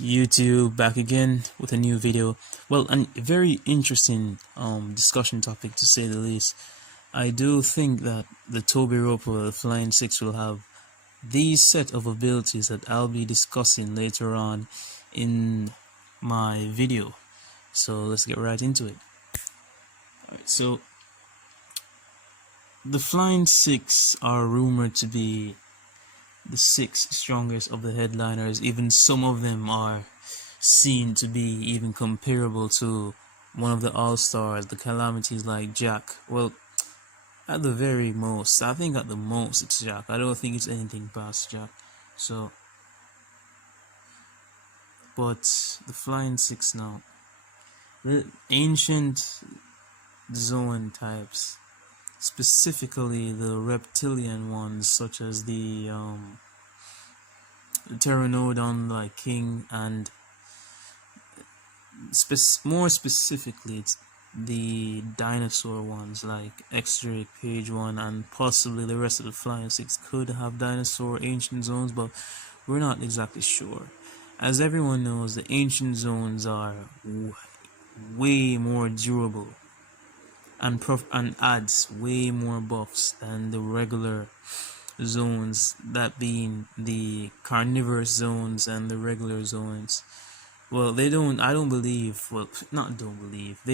YouTube, back again with a new video. Well, a very interesting discussion topic to say the least. I do think that the Tobi Roppo, the Flying Six, will have these set of abilities that I'll be discussing later on in my video. So let's get right into it. Alright, so the Flying Six are rumored to be the six strongest of the headliners. Even some of them are seen to be even comparable to one of the all-stars, the calamities like Jack. Well, at the very most, I think at the most it's Jack. I don't think it's anything past Jack. So, but the Flying Six now, the ancient Zoan types, specifically the reptilian ones, such as the Pteranodon like King, and more specifically it's the dinosaur ones like X-Drake, Page 1, and possibly the rest of the Flying Six could have dinosaur ancient zones, but we're not exactly sure. As everyone knows, the ancient zones are way more durable and adds way more buffs than the regular zones, that being the carnivorous zones and the regular zones. Well, they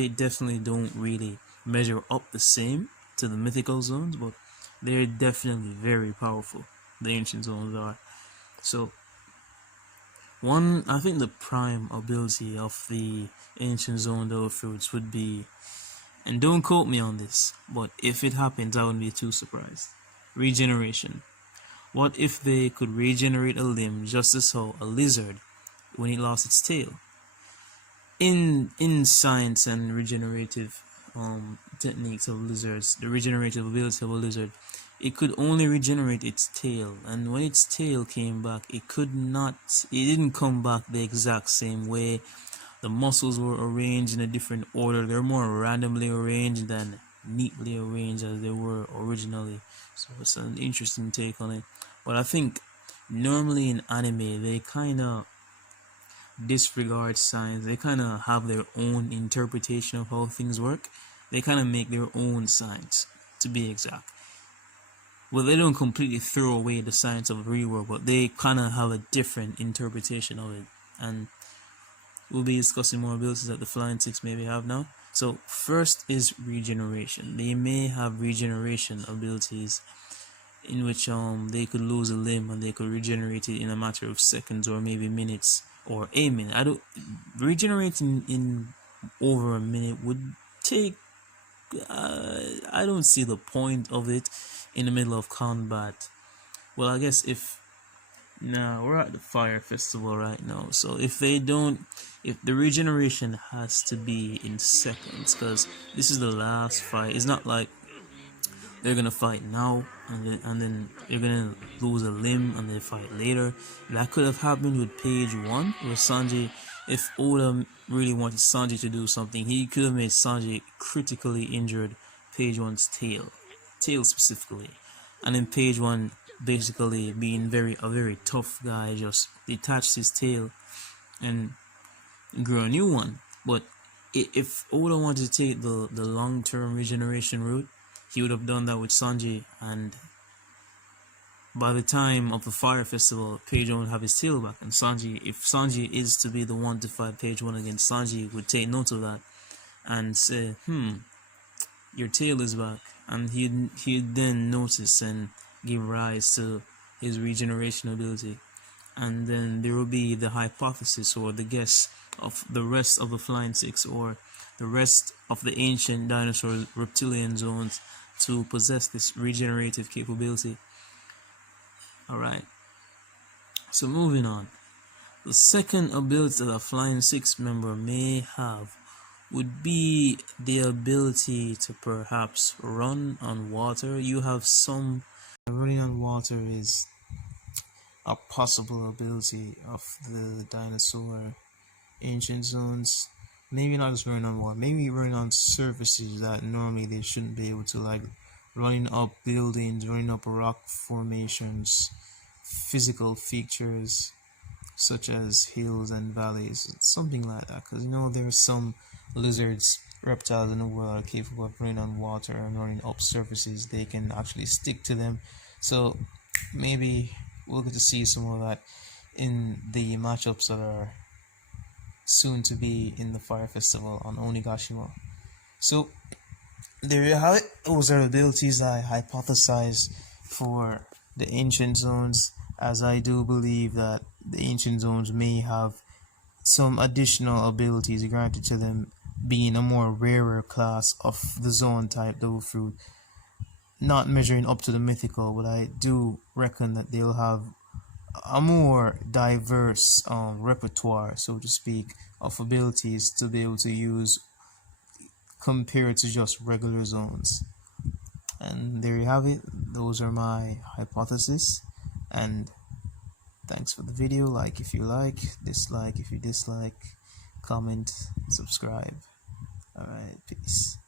definitely don't really measure up the same to the mythical zones, but they're definitely very powerful. The ancient zones are. So, I think the prime ability of the ancient zone though fruits would be, and don't quote me on this, but if it happens, I wouldn't be too surprised. Regeneration. What if they could regenerate a limb just as how a lizard, when it lost its tail? In science and regenerative techniques of lizards, the regenerative ability of a lizard, it could only regenerate its tail, and when its tail came back, it didn't come back the exact same way. The muscles were arranged in a different order. They're more randomly arranged than neatly arranged as they were originally. So it's an interesting take on it. But I think normally in anime, they kind of disregard science. They kind of have their own interpretation of how things work. They kind of make their own science, to be exact. Well, they don't completely throw away the science of the real world, but they kind of have a different interpretation of it. And we'll be discussing more abilities that the Flying Six maybe have now. So first is regeneration. They may have regeneration abilities in which they could lose a limb and they could regenerate it in a matter of seconds or maybe minutes or a minute. Regenerating in over a minute would take. I don't see the point of it in the middle of combat. Well, I guess we're at the fire festival right now, so if the regeneration has to be in seconds, because this is the last fight. It's not like they're gonna fight now and then they're gonna lose a limb and they fight later. That could have happened with Page 1, where Sanji, if Oda really wanted Sanji to do something, he could have made Sanji critically injured Page 1's tail specifically, and then Page 1 basically being a very tough guy, just detached his tail and grew a new one. But if Oda wanted to take the long-term regeneration route, he would have done that with Sanji, and by the time of the Fire Festival, Page 1 would have his tail back, and if Sanji is to be the one to fight Page 1 again, Sanji would take note of that and say, your tail is back, and he'd then notice and give rise to his regeneration ability. And then there will be the hypothesis or the guess of the rest of the Flying Six or the rest of the ancient dinosaur reptilian zones to possess this regenerative capability. Alright, so moving on. The second ability that a Flying Six member may have would be the ability to perhaps run on water. Running on water is a possible ability of the dinosaur ancient zones. Maybe not just running on water, maybe running on surfaces that normally they shouldn't be able to, like running up buildings, running up rock formations, physical features, such as hills and valleys, something like that. Because there's some lizards, reptiles in the world are capable of running on water and running up surfaces. They can actually stick to them. So maybe we'll get to see some of that in the matchups that are soon to be in the Fire Festival on Onigashima. So there you have it. Those are abilities I hypothesize for the ancient zones, as I do believe that the ancient zones may have some additional abilities granted to them, being a more rarer class of the zone type devil fruit, not measuring up to the mythical, but I do reckon that they'll have a more diverse repertoire, so to speak, of abilities to be able to use compared to just regular zones. And there you have it. Those are my hypotheses. And thanks for the video. Like if you like, dislike if you dislike, comment, subscribe. Alright, peace.